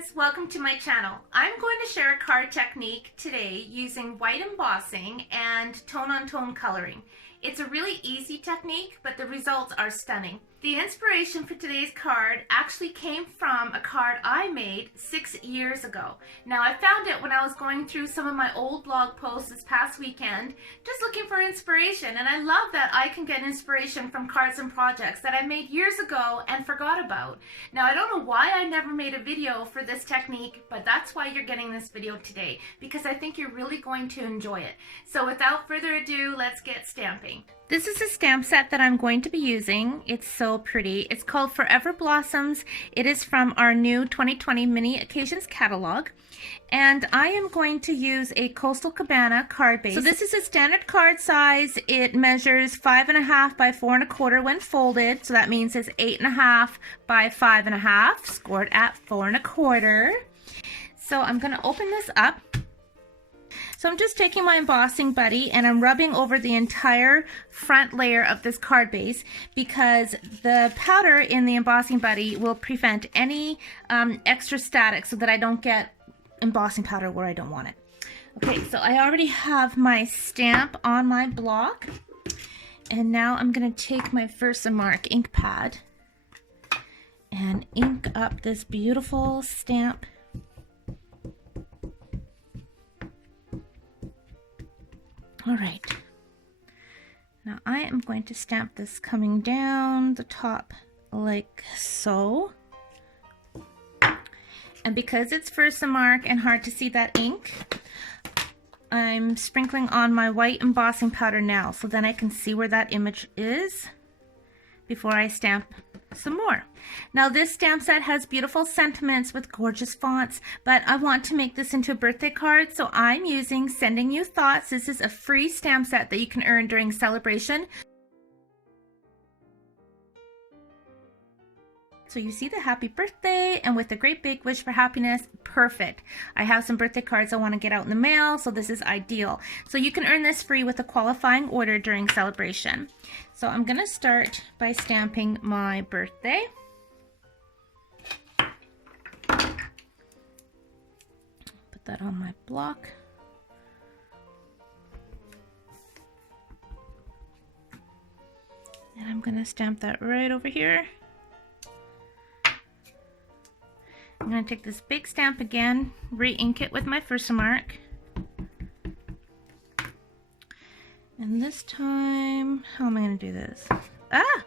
friends, welcome to my channel. I'm going to share a card technique today using white embossing and tone-on-tone coloring. It's a really easy technique, but the results are stunning. The inspiration for today's card actually came from a card I made 6 years ago. Now, I found it when I was going through some of my old blog posts this past weekend, just looking for inspiration, and I love that I can get inspiration from cards and projects that I made years ago and forgot about. Now, I don't know why I never made a video for this technique, but that's why you're getting this video today, because I think you're really going to enjoy it. So without further ado, let's get stamping. This is a stamp set that I'm going to be using. It's so pretty. It's called Forever Blossoms. It is from our new 2020 Mini Occasions catalog. And I am going to use a Coastal Cabana card base. So this is a standard card size. It measures 5.5 by 4 1/4 when folded. So that means it's 8.5 by 5.5, scored at 4 1/4. So I'm going to open this up. So I'm just taking my embossing buddy and I'm rubbing over the entire front layer of this card base because the powder in the embossing buddy will prevent any extra static so that I don't get embossing powder where I don't want it. Okay, so I already have my stamp on my block, and now I'm going to take my Versamark ink pad and ink up this beautiful stamp. All right, now I am going to stamp this coming down the top like so. And because it's Versamark and hard to see that ink, I'm sprinkling on my white embossing powder now so then I can see where that image is before I stamp some more. Now this stamp set has beautiful sentiments with gorgeous fonts, but I want to make this into a birthday card, so I'm using Sending You Thoughts. This is a free stamp set that you can earn during celebration. So you see the happy birthday and with a great big wish for happiness, perfect. I have some birthday cards I want to get out in the mail, so this is ideal. So you can earn this free with a qualifying order during celebration. So I'm going to start by stamping my birthday. Put that on my block. And I'm going to stamp that right over here. I'm going to take this big stamp again, re-ink it with my Versamark. And this time, how am I going to do this? Ah!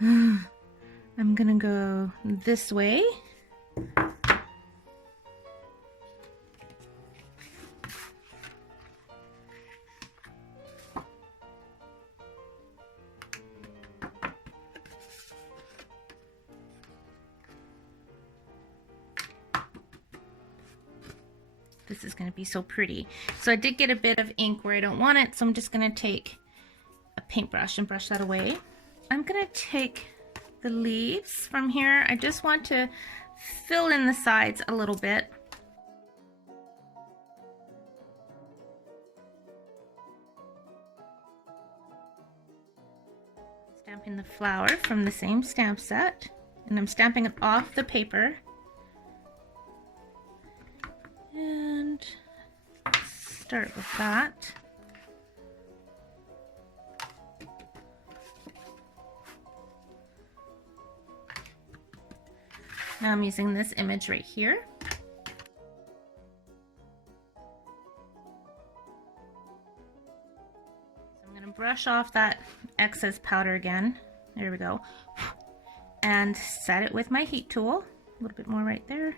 I'm going to go this way. This is going to be so pretty. So I did get a bit of ink where I don't want it, so I'm just going to take a paintbrush and brush that away. I'm going to take the leaves from here. I just want to fill in the sides a little bit. Stamping the flower from the same stamp set, and I'm stamping it off the paper. And start with that. Now I'm using this image right here. So I'm going to brush off that excess powder again. There we go. And set it with my heat tool. A little bit more right there.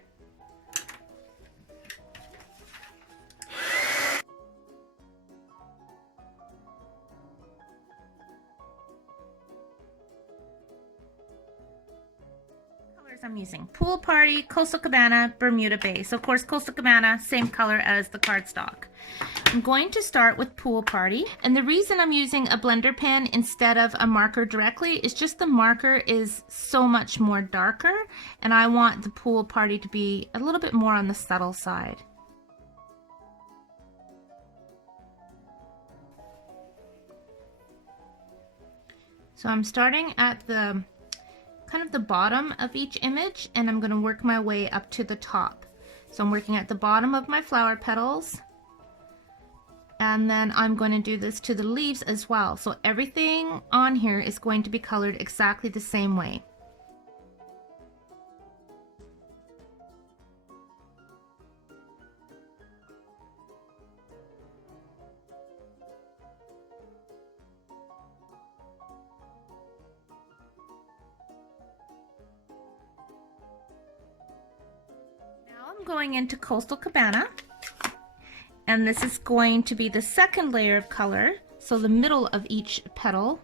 I'm using Pool Party, Coastal Cabana, Bermuda Bay. So of course Coastal Cabana, same color as the cardstock. I'm going to start with Pool Party, and the reason I'm using a blender pen instead of a marker directly is just the marker is so much more darker, and I want the Pool Party to be a little bit more on the subtle side. So I'm starting at the kind of the bottom of each image, and I'm going to work my way up to the top. So I'm working at the bottom of my flower petals, and then I'm going to do this to the leaves as well. So everything on here is going to be colored exactly the same way. I'm going into Coastal Cabana, and this is going to be the second layer of color, so the middle of each petal.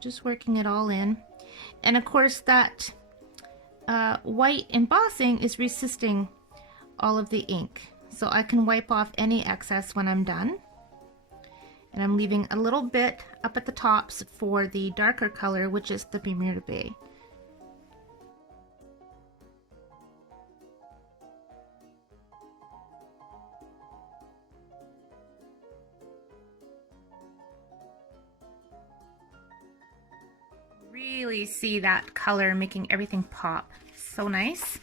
Just working it all in, and of course that white embossing is resisting all of the ink, so I can wipe off any excess when I'm done. And I'm leaving a little bit up at the tops for the darker color, which is the Bermuda Bay. Really see that color making everything pop. So nice.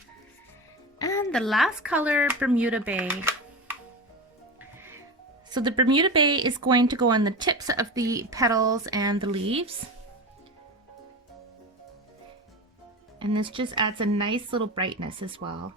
And the last color, Bermuda Bay. So the Bermuda Bay is going to go on the tips of the petals and the leaves. And this just adds a nice little brightness as well.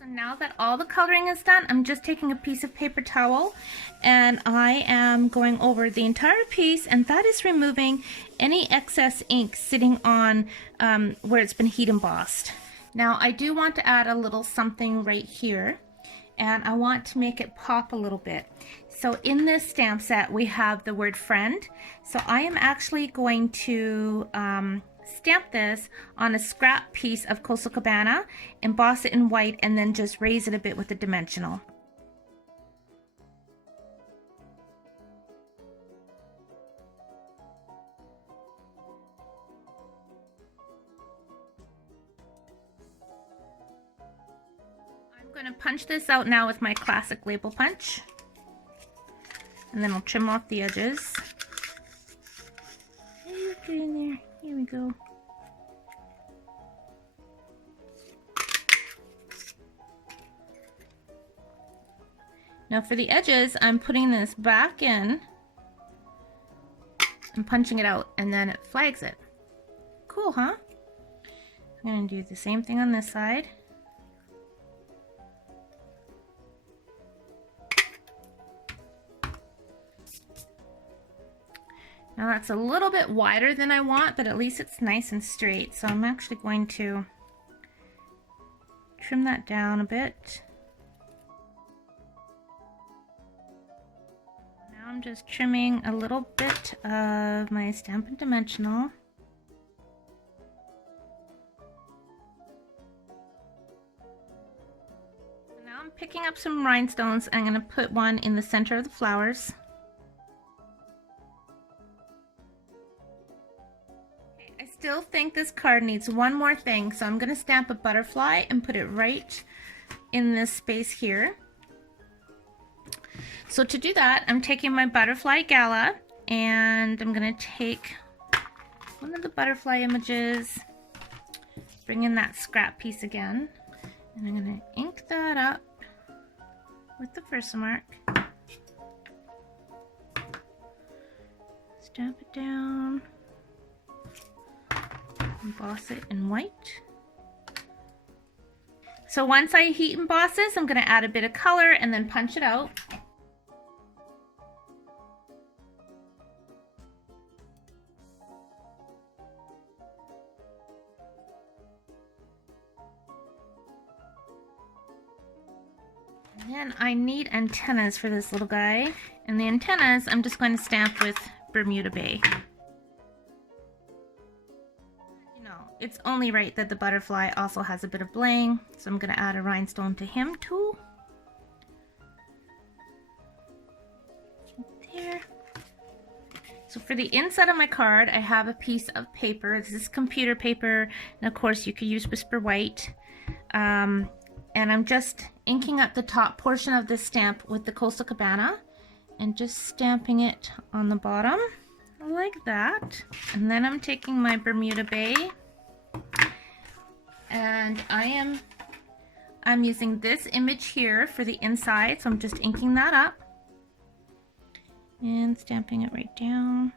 So now that all the coloring is done, I'm just taking a piece of paper towel and I am going over the entire piece, and that is removing any excess ink sitting on where it's been heat embossed. Now I do want to add a little something right here, and I want to make it pop a little bit. So in this stamp set we have the word friend, so I am actually going to stamp this on a scrap piece of Coastal Cabana, emboss it in white, and then just raise it a bit with a dimensional. I'm going to punch this out now with my classic label punch, and then I'll trim off the edges. Get in there. Here we go. Now for the edges, I'm putting this back in and punching it out, and then it flags it. Cool, huh? I'm going to do the same thing on this side. Now that's a little bit wider than I want, but at least it's nice and straight. So I'm actually going to trim that down a bit. Now I'm just trimming a little bit of my Stampin' Dimensional. Now I'm picking up some rhinestones. I'm going to put one in the center of the flowers. I still think this card needs one more thing, so I'm going to stamp a butterfly and put it right in this space here. So to do that, I'm taking my butterfly gala, and I'm going to take one of the butterfly images, bring in that scrap piece again, and I'm going to ink that up with the Versamark. Stamp it down. Emboss it in white. So once I heat emboss this, I'm going to add a bit of color and then punch it out. And then I need antennas for this little guy, And the antennas, I'm just going to stamp with Bermuda Bay. You know, it's only right that the butterfly also has a bit of bling, so I'm going to add a rhinestone to him too. There. So for the inside of my card, I have a piece of paper. This is computer paper, and of course you could use Whisper White. And I'm just inking up the top portion of this stamp with the Coastal Cabana and just stamping it on the bottom like that. And then I'm taking my Bermuda Bay, and I'm using this image here for the inside, so I'm just inking that up and stamping it right down.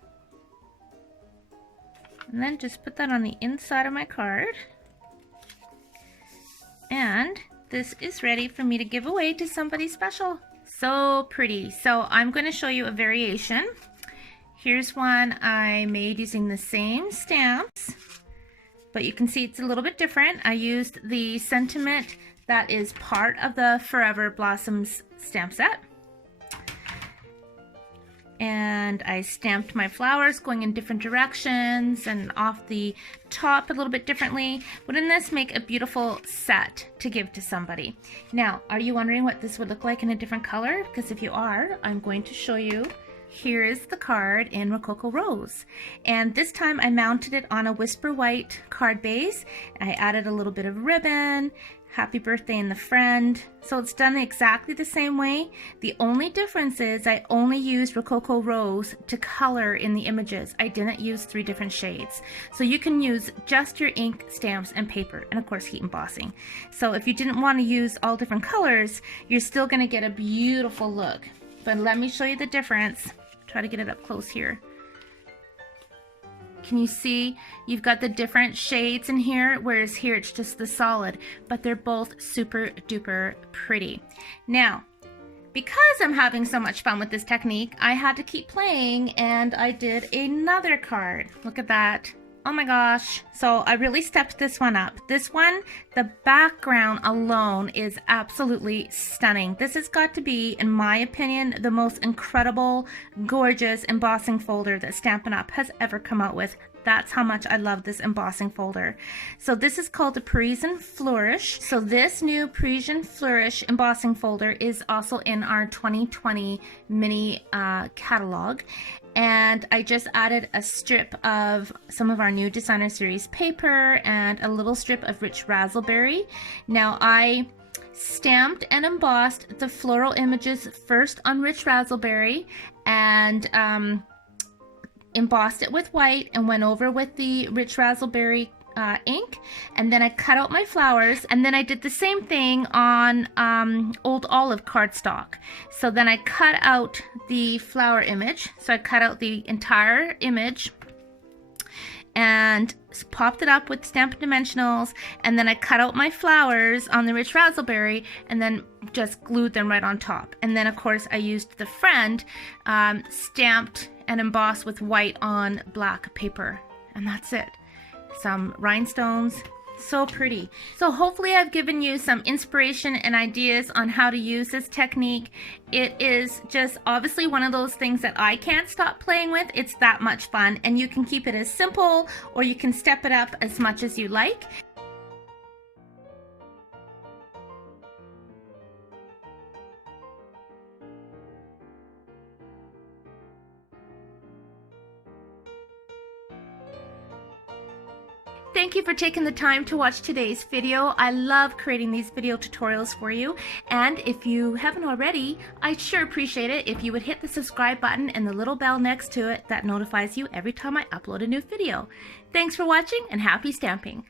And then just put that on the inside of my card. And this is ready for me to give away to somebody special. So pretty. So I'm going to show you a variation. Here's one I made using the same stamps, but you can see it's a little bit different. I used the sentiment that is part of the Forever Blossoms stamp set. And I stamped my flowers going in different directions and off the top a little bit differently. Wouldn't this make a beautiful set to give to somebody? Now, are you wondering what this would look like in a different color? Because if you are, I'm going to show you. Here is the card in Rococo Rose. And this time I mounted it on a Whisper White card base. I added a little bit of ribbon, happy birthday in the friend. So it's done exactly the same way. The only difference is I only used Rococo Rose to color in the images. I didn't use 3 different shades. So you can use just your ink, stamps, and paper, and of course heat embossing. So if you didn't want to use all different colors, you're still going to get a beautiful look. But let me show you the difference. Try to get it up close here. Can you see you've got the different shades in here, whereas here it's just the solid, but they're both super duper pretty. Now, because I'm having so much fun with this technique, I had to keep playing, and I did another card. Look at that. Oh my gosh. So I really stepped this one up. This one, the background alone is absolutely stunning. This has got to be, in my opinion, the most incredible, gorgeous embossing folder that Stampin' Up! Has ever come out with. That's how much I love this embossing folder. So this is called the Parisian Flourish. So this new Parisian Flourish embossing folder is also in our 2020 mini catalog. And I just added a strip of some of our new designer series paper and a little strip of rich raspberry. Now I stamped and embossed the floral images first on rich raspberry and embossed it with white and went over with the rich raspberry ink, and then I cut out my flowers, and then I did the same thing on old olive cardstock. So then I cut out the flower image, so I cut out the entire image and popped it up with Stampin' Dimensionals, and then I cut out my flowers on the rich raspberry and then just glued them right on top. And then of course I used the friend stamped and embossed with white on black paper, and that's it. Some rhinestones. So pretty. So hopefully I've given you some inspiration and ideas on how to use this technique. It is just obviously one of those things that I can't stop playing with. It's that much fun, and you can keep it as simple or you can step it up as much as you like. Thank you for taking the time to watch today's video. I love creating these video tutorials for you. And if you haven't already, I'd sure appreciate it if you would hit the subscribe button and the little bell next to it that notifies you every time I upload a new video. Thanks for watching, and happy stamping!